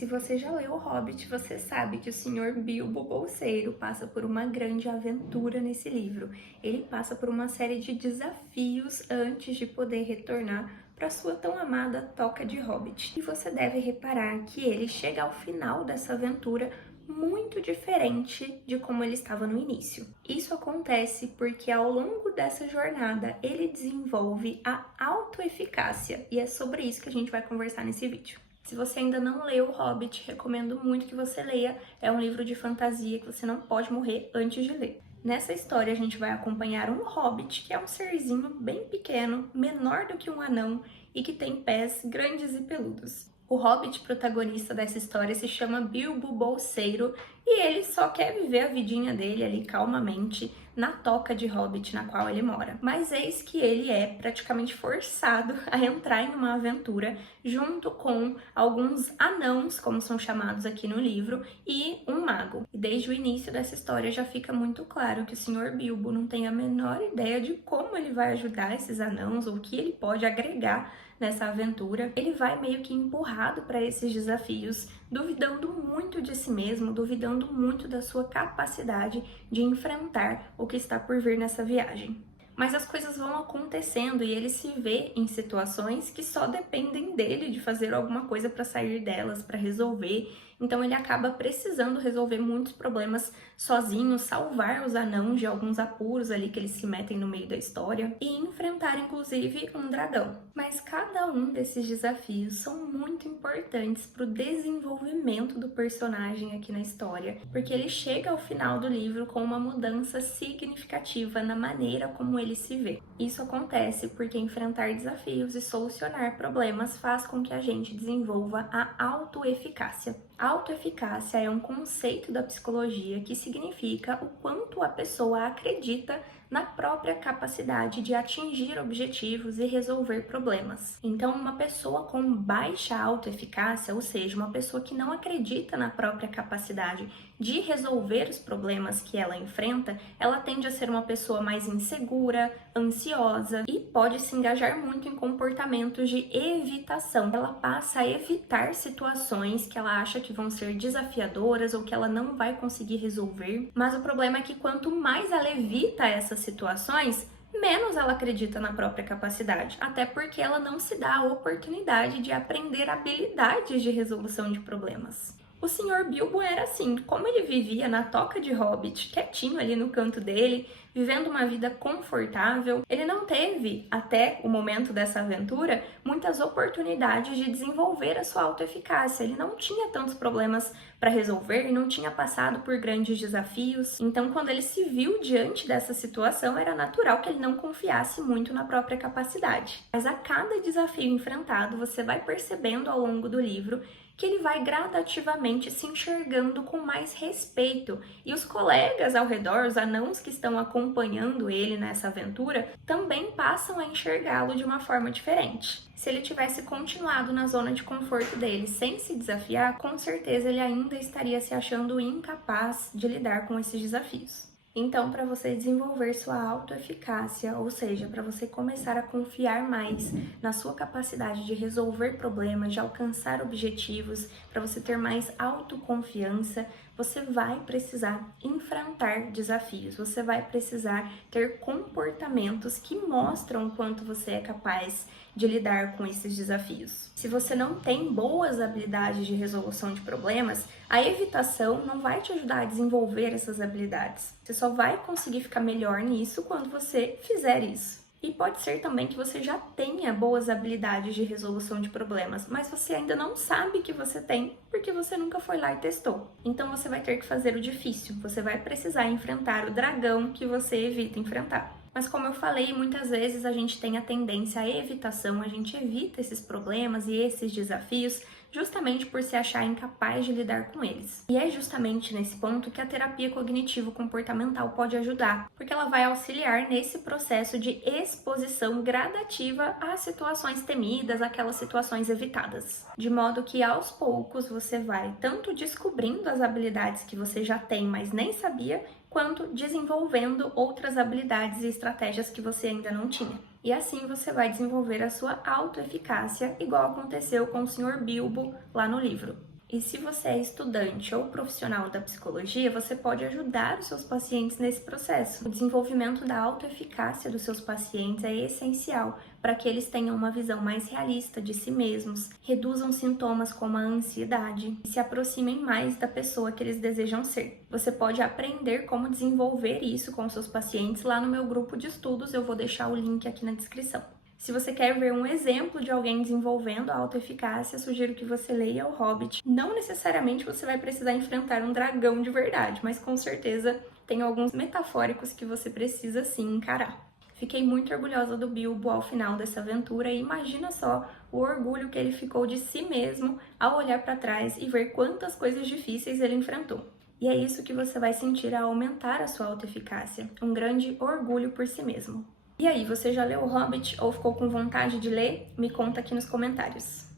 Se você já leu O Hobbit, você sabe que o Sr. Bilbo Bolseiro passa por uma grande aventura nesse livro. Ele passa por uma série de desafios antes de poder retornar para sua tão amada Toca de Hobbit. E você deve reparar que ele chega ao final dessa aventura muito diferente de como ele estava no início. Isso acontece porque ao longo dessa jornada ele desenvolve a autoeficácia e é sobre isso que a gente vai conversar nesse vídeo. Se você ainda não leu O Hobbit, recomendo muito que você leia. É um livro de fantasia que você não pode morrer antes de ler. Nessa história a gente vai acompanhar um hobbit, que é um serzinho bem pequeno, menor do que um anão e que tem pés grandes e peludos. O hobbit protagonista dessa história se chama Bilbo Bolseiro e ele só quer viver a vidinha dele ali calmamente na toca de Hobbit na qual ele mora. Mas eis que ele é praticamente forçado a entrar em uma aventura junto com alguns anãos, como são chamados aqui no livro, e um mago. E desde o início dessa história já fica muito claro que o Sr. Bilbo não tem a menor ideia de como ele vai ajudar esses anãos ou o que ele pode agregar nessa aventura. Ele vai meio que empurrado para esses desafios, duvidando muito de si mesmo, duvidando muito da sua capacidade de enfrentar o que está por vir nessa viagem. Mas as coisas vão acontecendo e ele se vê em situações que só dependem dele de fazer alguma coisa para sair delas, para resolver. Então ele acaba precisando resolver muitos problemas sozinho, salvar os anãos de alguns apuros ali que eles se metem no meio da história e enfrentar inclusive um dragão. Mas cada um desses desafios são muito importantes para o desenvolvimento do personagem aqui na história, porque ele chega ao final do livro com uma mudança significativa na maneira como ele se vê. Isso acontece porque enfrentar desafios e solucionar problemas faz com que a gente desenvolva a autoeficácia. A autoeficácia é um conceito da psicologia que significa o quanto a pessoa acredita na própria capacidade de atingir objetivos e resolver problemas. Então, uma pessoa com baixa autoeficácia, ou seja, uma pessoa que não acredita na própria capacidade de resolver os problemas que ela enfrenta, ela tende a ser uma pessoa mais insegura, ansiosa e pode se engajar muito em comportamentos de evitação. Ela passa a evitar situações que ela acha que vão ser desafiadoras ou que ela não vai conseguir resolver. Mas o problema é que quanto mais ela evita essas situações, menos ela acredita na própria capacidade, até porque ela não se dá a oportunidade de aprender habilidades de resolução de problemas. O Sr. Bilbo era assim, como ele vivia na toca de Hobbit, quietinho ali no canto dele, vivendo uma vida confortável, ele não teve, até o momento dessa aventura, muitas oportunidades de desenvolver a sua autoeficácia. Ele não tinha tantos problemas para resolver e não tinha passado por grandes desafios. Então, quando ele se viu diante dessa situação, era natural que ele não confiasse muito na própria capacidade. Mas a cada desafio enfrentado, você vai percebendo ao longo do livro que ele vai gradativamente se enxergando com mais respeito. E os colegas ao redor, os anãos que estão acompanhando ele nessa aventura, também passam a enxergá-lo de uma forma diferente. Se ele tivesse continuado na zona de conforto dele sem se desafiar, com certeza ele ainda estaria se achando incapaz de lidar com esses desafios. Então, para você desenvolver sua autoeficácia, ou seja, para você começar a confiar mais na sua capacidade de resolver problemas, de alcançar objetivos, para você ter mais autoconfiança, você vai precisar enfrentar desafios, você vai precisar ter comportamentos que mostram o quanto você é capaz de lidar com esses desafios. Se você não tem boas habilidades de resolução de problemas, a evitação não vai te ajudar a desenvolver essas habilidades. Você só vai conseguir ficar melhor nisso quando você fizer isso. E pode ser também que você já tenha boas habilidades de resolução de problemas, mas você ainda não sabe que você tem, porque você nunca foi lá e testou. Então você vai ter que fazer o difícil, você vai precisar enfrentar o dragão que você evita enfrentar. Mas como eu falei, muitas vezes a gente tem a tendência à evitação, a gente evita esses problemas e esses desafios justamente por se achar incapaz de lidar com eles. E é justamente nesse ponto que a terapia cognitivo-comportamental pode ajudar, porque ela vai auxiliar nesse processo de exposição gradativa às situações temidas, aquelas situações evitadas. De modo que aos poucos você vai tanto descobrindo as habilidades que você já tem, mas nem sabia, quanto desenvolvendo outras habilidades e estratégias que você ainda não tinha. E assim você vai desenvolver a sua autoeficácia, igual aconteceu com o Sr. Bilbo lá no livro. E se você é estudante ou profissional da psicologia, você pode ajudar os seus pacientes nesse processo. O desenvolvimento da autoeficácia dos seus pacientes é essencial para que eles tenham uma visão mais realista de si mesmos, reduzam sintomas como a ansiedade e se aproximem mais da pessoa que eles desejam ser. Você pode aprender como desenvolver isso com seus pacientes lá no meu grupo de estudos, eu vou deixar o link aqui na descrição. Se você quer ver um exemplo de alguém desenvolvendo a autoeficácia, sugiro que você leia O Hobbit. Não necessariamente você vai precisar enfrentar um dragão de verdade, mas com certeza tem alguns metafóricos que você precisa sim encarar. Fiquei muito orgulhosa do Bilbo ao final dessa aventura e imagina só o orgulho que ele ficou de si mesmo ao olhar para trás e ver quantas coisas difíceis ele enfrentou. E é isso que você vai sentir ao aumentar a sua autoeficácia, um grande orgulho por si mesmo. E aí, você já leu O Hobbit ou ficou com vontade de ler? Me conta aqui nos comentários.